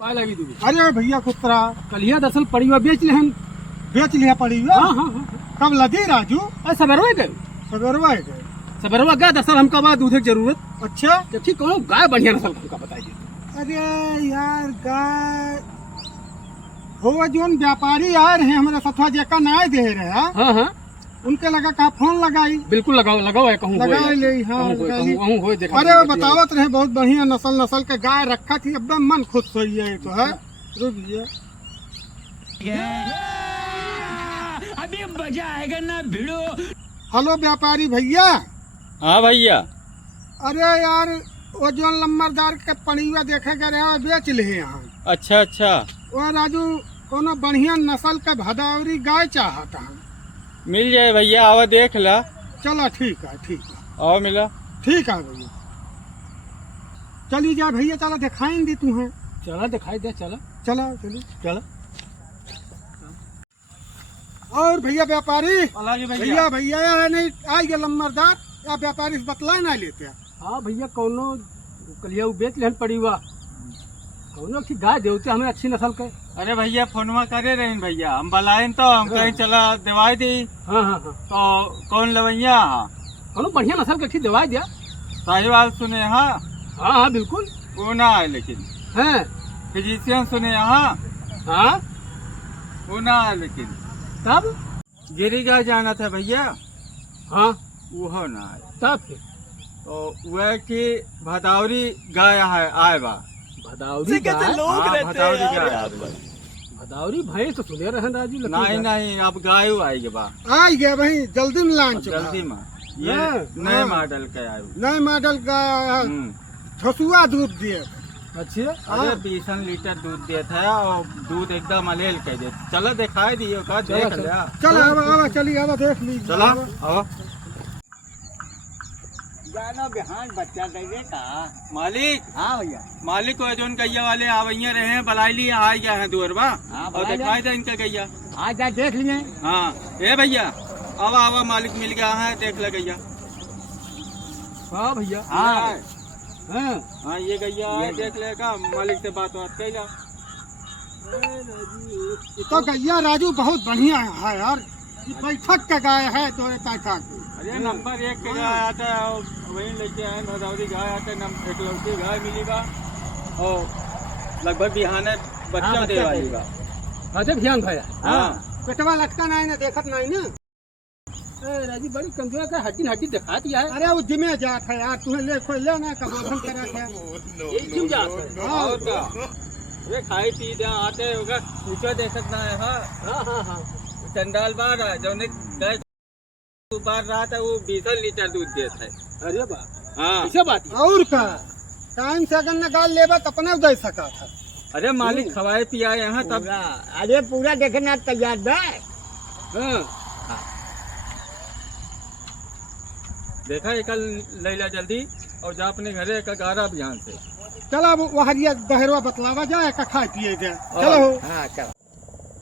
पाए लगी तू। अरे भैया कुतरा कलिया दरअसल पड़ी हुआ बेच ले हम। बेच लिया पड़ी हुआ। हाँ हाँ हाँ। कब लगी राजू? अरे सवेरवा गए। सवेरवा गए। सवेरवा गए दरअसल हमका बाद दूध की जरूरत। अच्छा देखिए कौन गाय बढ़िया नस्ल का हमका बताइए। अरे यार गाय हो जोन व्यापारी आ रहे हैं हमारा सथवा जेका ना दे रहे हैं। हाँ हाँ उनके लगा कहा फोन लगाई। बिल्कुल लगाओ लगाओ है कहूँ लगा ले। हाँ अरे वो बतावत रहे बहुत बढ़िया नस्ल के गाय रखा थी एकदम मन खुश हो गया। तो है रुक अभी मजा आएगा ना भिड़ो। हेलो व्यापारी भैया। हाँ भैया। अरे यार वो जो लम्बरदार के पड़िया देखे गए रहे बेच ले यहाँ। अच्छा अच्छा। वो राजू कोनो बढ़िया नस्ल के भदौरी गाय चाहता है। मिल जाए भैया, आवा देख ला। चलो ठीक है आओ मिला। ठीक है भैया चली जा भैया। चलो दिखाएंगे तू है। चला दिखाई दे चला। चलो चलो चला और भैया व्यापारी भैया भैया भैया यार नहीं आ गया लम्बरदार या व्यापारी से बतला ना लेते हैं। हाँ भैया कौनो कलिया बेच ले पड़ी हुआ। कौनो की गाय देवते हमें अच्छी नस्ल के। अरे भैया फोनवा करे रहे भैया, हम बलायन तो हम कहीं चला दवाई दी। हाँ हाँ हाँ तो कौन लवैया? हाँ कौनो बढ़िया नस्ल के ठीक दवाई दिया। साहिवाल सुने। हाँ हाँ हाँ बिल्कुल वो ना है, लेकिन है। फिजिशियन सुने। हाँ हाँ वो ना है, लेकिन तब गिरी गाय जाना था भैया। हाँ वो ना है तब फिर तो वह की भदौरी गाय है आए बा। भदौरी गाय। हाँ, भदौरी गाय। भदौरी भैंस तो सुने रहे राजू। नहीं नहीं अब गाय आएगी बा। आ गया भाई जल्दी में लान चुका। जल्दी में ये हाँ, नए हाँ। मॉडल के आयु। नए मॉडल का ठसुआ दूध दिए। अच्छा अरे 20 लीटर दूध देता है और दूध एकदम अलेल कह दे। चलो दिखाई दियो का देख चलो, लिया। चलो आवा आवा चली आवा देख लीजिए। चलो आओ। जाना बिहान बच्चा देंगे का। मालिक। हाँ भैया। मालिक को जोन गैया वाले आवैया रहे हैं बलाई लिए आ गया है दुअरबा। हाँ, और बलाई दिखाई दे इनका गैया। आज जा देख लिए। हाँ ए भैया आवा आवा मालिक मिल गया है, देख ले गैया। हाँ भैया हाँ हाँ हाँ ये गैया है, देख लेगा मालिक से बात कैला। तो गैया राजू बहुत बढ़िया है यार। ये बैठक का गाय है तो ताका की। अरे नंबर 1 के गाय आता है और वहीं लेके आए भदौरी गाय आते है। एक लौकी गाय मिलेगा और लगभग बिहाने बच्चा हाँ, दे बच्चा वाली देगा। बा। अच्छा ध्यान भैया। हाँ पेटवा लटका नहीं ना देखत नहीं ना। राजू बड़ी कमजोर का हड्डी हड्डी दिखा दिया है। अरे वो जिमे जात है यार तुम्हें ले कोई लेना का बोधन करा था। ये क्यों जात है? हाँ और क्या? अरे खाई पी दे आते होगा पूछो देखत ना है। हाँ हाँ हाँ हाँ चंडाल बार है जो गाय बार रहा था वो 20 लीटर दूध देता है। अरे बा हाँ ऐसा बात है। और का टाइम से अगर न गाल लेबा तो अपने दे सका था। अरे मालिक खवाए पियाए यहाँ तब। अरे पूरा देखना तैयार है। हाँ देखा एक लैला जल्दी और जा अपने घरे एक 11 बिहान से। चलो अब वहरिया बहरवा बतलावा जाए का खाए पिए जाए। चलो हाँ चलो।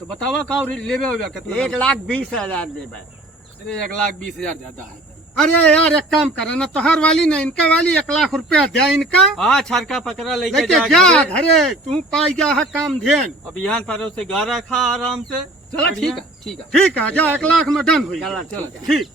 तो बतावा का लेवे हो कितना? 1,20,000 दे भाई। अरे 1,20,000 ज्यादा है। अरे यार एक काम करो ना तोहर वाली ना इनका वाली 1 लाख रुपया दे इनका। हाँ छरका पकड़ा लेके लेके जा जा घरे। घरे तू पाई जा है काम ध्यान। और बिहान पर से 11 खा आराम से। चला ठीक है ठीक है। ठीक है जा 1 लाख में डन हुई। चलो चलो। ठीक।